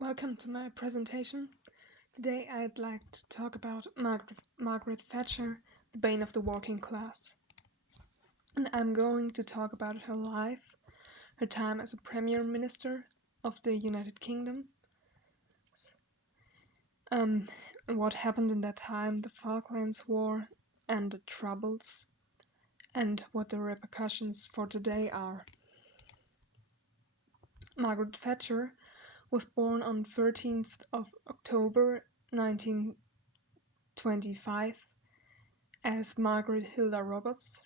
Welcome to my presentation. Today I'd like to talk about Margaret Thatcher, the bane of the working class. And I'm going to talk about her life, her time as a Premier Minister of the United Kingdom, and what happened in that time, the Falklands War and the Troubles, and what the repercussions for today are. Margaret Thatcher was born on 13th of October 1925 as Margaret Hilda Roberts,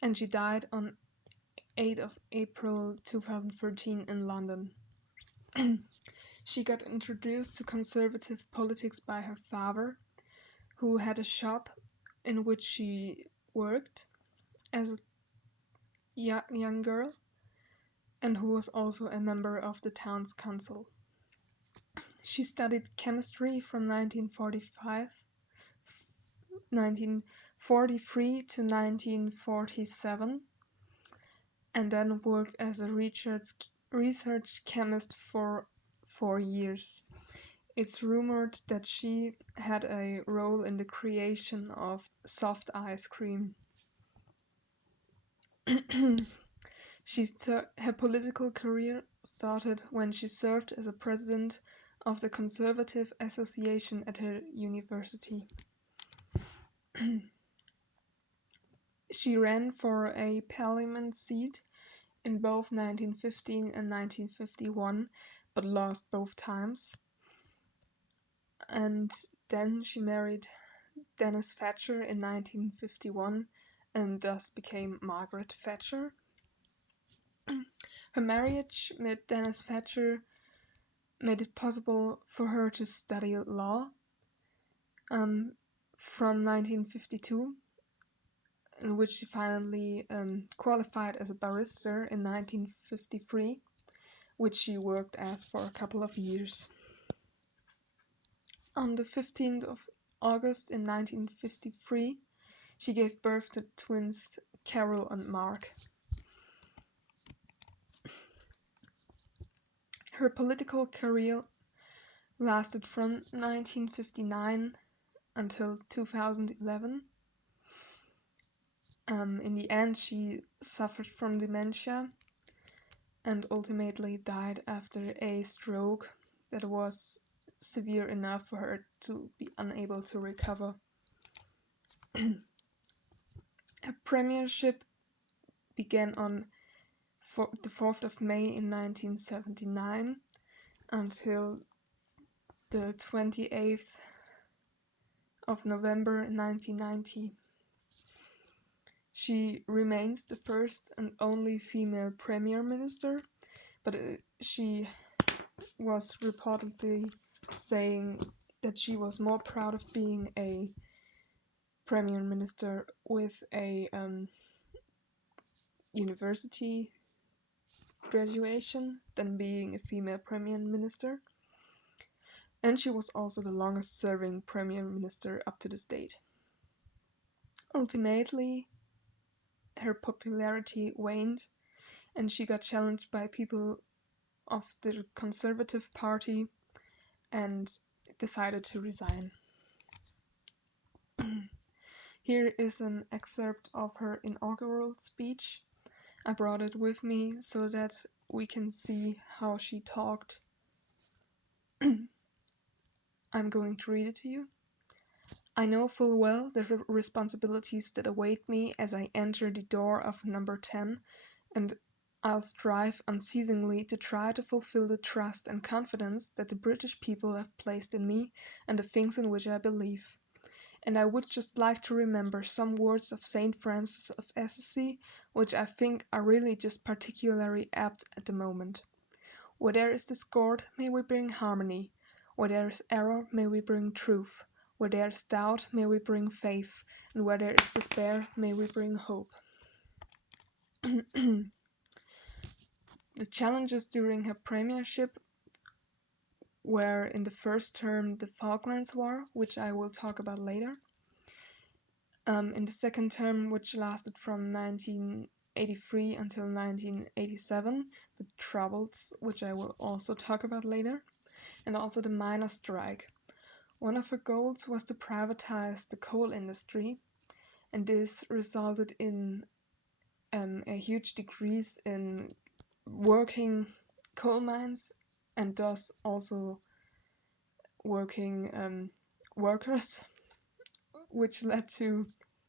and she died on 8th of April 2013 in London. She got introduced to conservative politics by her father, who had a shop in which she worked as a young girl, and who was also a member of the town's council. She studied chemistry from 1943 to 1947, and then worked as a research chemist for 4 years. It's rumored that she had a role in the creation of soft ice cream. Her political career started when she served as a president of the Conservative Association at her university. She ran for a parliament seat in both 1915 and 1951, but lost both times. And then she married Dennis Thatcher in 1951 and thus became Margaret Thatcher. Her marriage with Dennis Thatcher made it possible for her to study law from 1952, in which she finally qualified as a barrister in 1953, which she worked as for a couple of years. On the 15th of August in 1953, she gave birth to twins Carol and Mark. Her political career lasted from 1959 until 2011. In the end, she suffered from dementia and ultimately died after a stroke that was severe enough for her to be unable to recover. Her premiership began on the 4th of May in 1979 until the 28th of November 1990. She remains the first and only female Premier Minister, but she was reportedly saying that she was more proud of being a Premier Minister with a university graduation than being a female Premier Minister. And she was also the longest serving Premier Minister up to this date. Ultimately, her popularity waned, and she got challenged by people of the Conservative Party and decided to resign. Here is an excerpt of her inaugural speech. I brought it with me so that we can see how she talked. I'm going to read it to you. I know full well the responsibilities that await me as I enter the door of number 10, and I'll strive unceasingly to try to fulfill the trust and confidence that the British people have placed in me and the things in which I believe. And I would just like to remember some words of St. Francis of Assisi, which I think are really just particularly apt at the moment. Where there is discord, may we bring harmony. Where there is error, may we bring truth. Where there is doubt, may we bring faith. And where there is despair, may we bring hope. The challenges during her premiership were in the first term the Falklands War, which I will talk about later. In the second term, which lasted from 19 1983 until 1987, the Troubles, which I will also talk about later, and also the miners' strike. One of her goals was to privatize the coal industry, and this resulted in a huge decrease in working coal mines and thus also working workers, which led to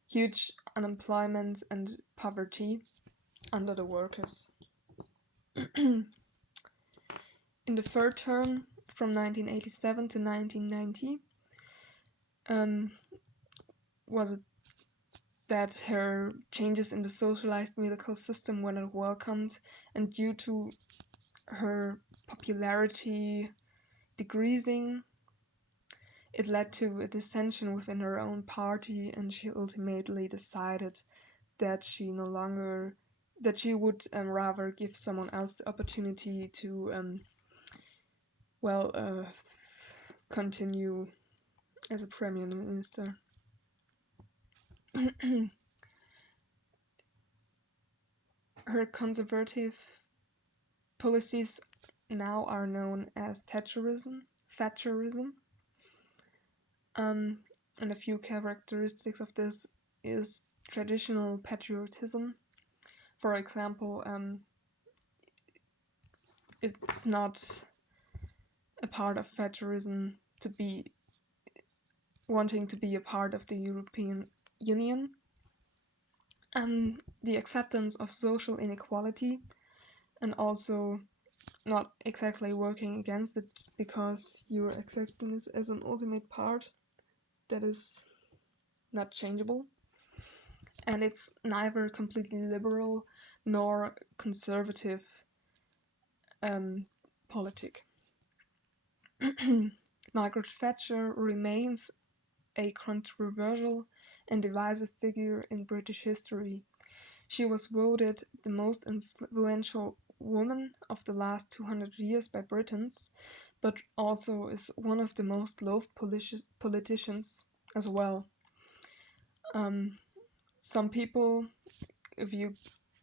huge unemployment and poverty under the workers. In the third term, from 1987 to 1990, was it that her changes in the socialized medical system were not welcomed, and due to her popularity decreasing, it led to a dissension within her own party, and she ultimately decided that she would rather give someone else the opportunity to continue as a premier minister. Her conservative policies now are known as Thatcherism. And a few characteristics of this is traditional patriotism. For example, it's not a part of Thatcherism to be wanting to be a part of the European Union. The acceptance of social inequality, and also not exactly working against it because you're accepting this as an ultimate part that is not changeable. And it's neither completely liberal nor conservative politic. Margaret Thatcher remains a controversial and divisive figure in British history. She was voted the most influential woman of the last 200 years by Britons, but also is one of the most loved politicians as well. Some people, if you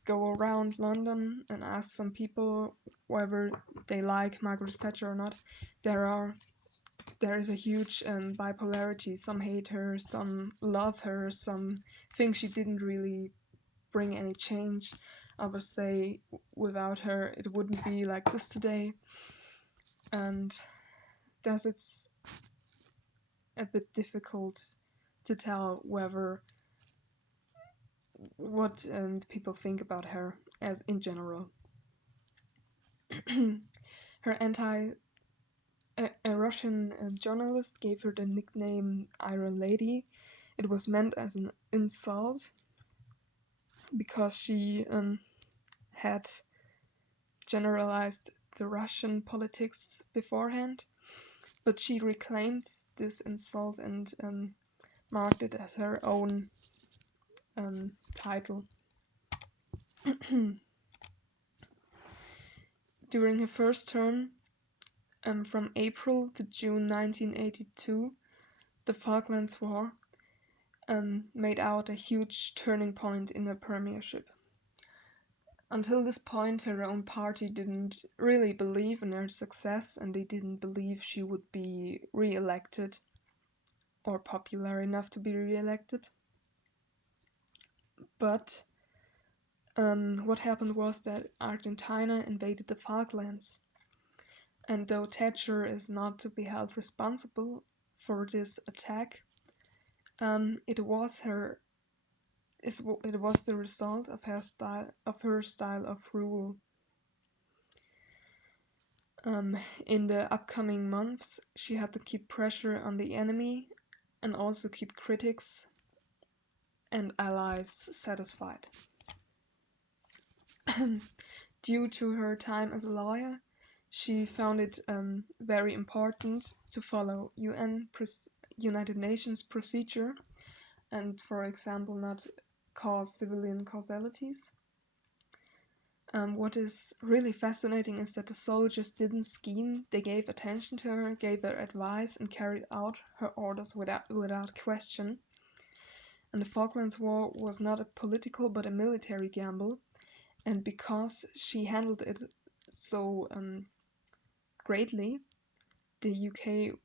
go around London and ask some people whether they like Margaret Thatcher or not, there is a huge bipolarity. Some hate her, some love her, some think she didn't really bring any change. Others say without her it wouldn't be like this today. And thus it's a bit difficult to tell what people think about her as in general. A Russian journalist gave her the nickname Iron Lady. It was meant as an insult because she had generalized the Russian politics beforehand, but she reclaimed this insult and marked it as her own title. During her first term, from April to June 1982, the Falklands War made out a huge turning point in her premiership. Until this point, her own party didn't really believe in her success, and they didn't believe she would be re-elected or popular enough to be re-elected. But what happened was that Argentina invaded the Falklands, and though Thatcher is not to be held responsible for this attack, it was the result of her style of rule. In the upcoming months, she had to keep pressure on the enemy and also keep critics and allies satisfied. Due to her time as a lawyer, she found it very important to follow United Nations procedure and, for example, not cause civilian causalities. What is really fascinating is that the soldiers didn't scheme, they gave attention to her, gave her advice, and carried out her orders without question. And the Falklands War was not a political but a military gamble, And because she handled it so greatly, the UK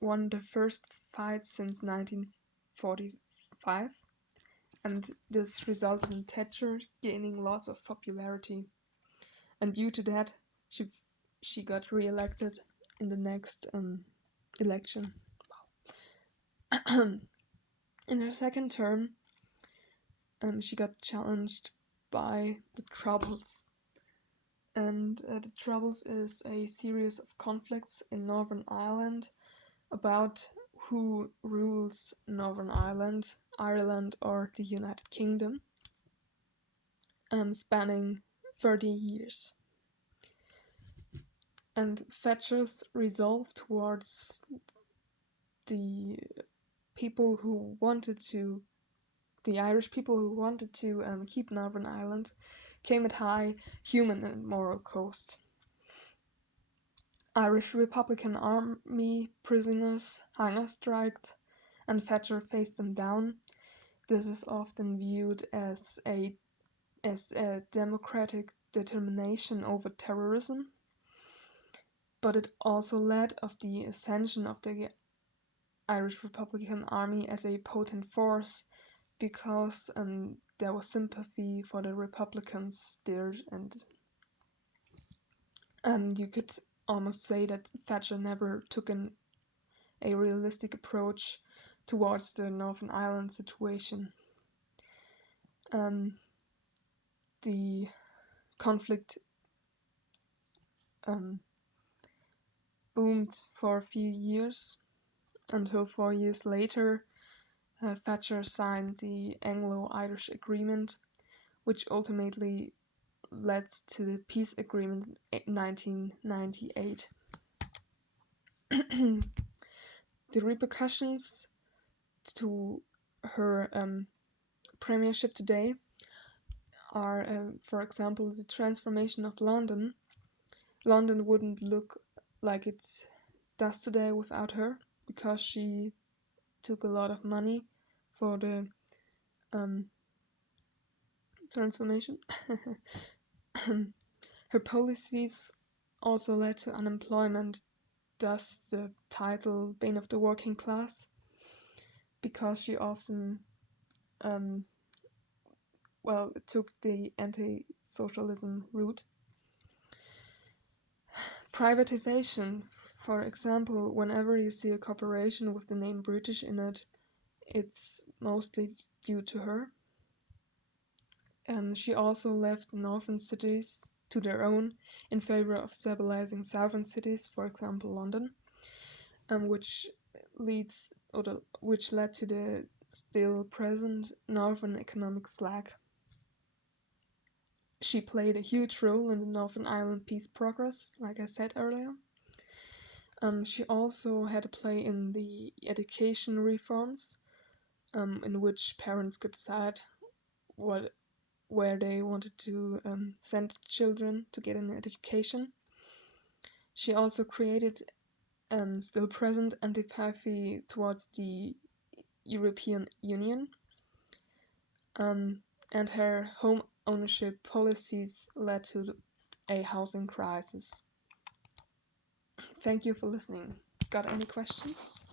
won the first fight since 1945, and this resulted in Thatcher gaining lots of popularity. And due to that, she got re-elected in the next election. In her second term, she got challenged by the Troubles. And the Troubles is a series of conflicts in Northern Ireland about who rules Northern Ireland, Ireland, or the United Kingdom, spanning 30 years. And Thatcher's resolve towards the people who wanted to, the Irish people who wanted to keep Northern Ireland, came at high human and moral cost. Irish Republican Army prisoners hunger striked, and Thatcher faced them down. This is often viewed as a democratic determination over terrorism, but it also led of the ascension of the Irish Republican Army as a potent force, because there was sympathy for the Republicans there, and you could almost say that Thatcher never took a realistic approach towards the Northern Ireland situation. The conflict boomed for a few years until 4 years later Thatcher signed the Anglo-Irish Agreement, which ultimately led to the peace agreement in 1998. The repercussions to her premiership today are, for example, the transformation of London. London wouldn't look like it does today without her, because she took a lot of money for the transformation. Her policies also led to unemployment, thus the title Bane of the Working Class, because she often took the anti-socialism route. Privatization, for example, whenever you see a corporation with the name British in it, it's mostly due to her. She also left northern cities to their own in favor of stabilizing southern cities, for example London, which led to the still present northern economic slack. She played a huge role in the Northern Ireland peace progress, like I said earlier. She also had a play in the education reforms, in which parents could decide where they wanted to send children to get an education. She also created still present antipathy towards the European Union, and her home ownership policies led to a housing crisis. Thank you for listening. Got any questions?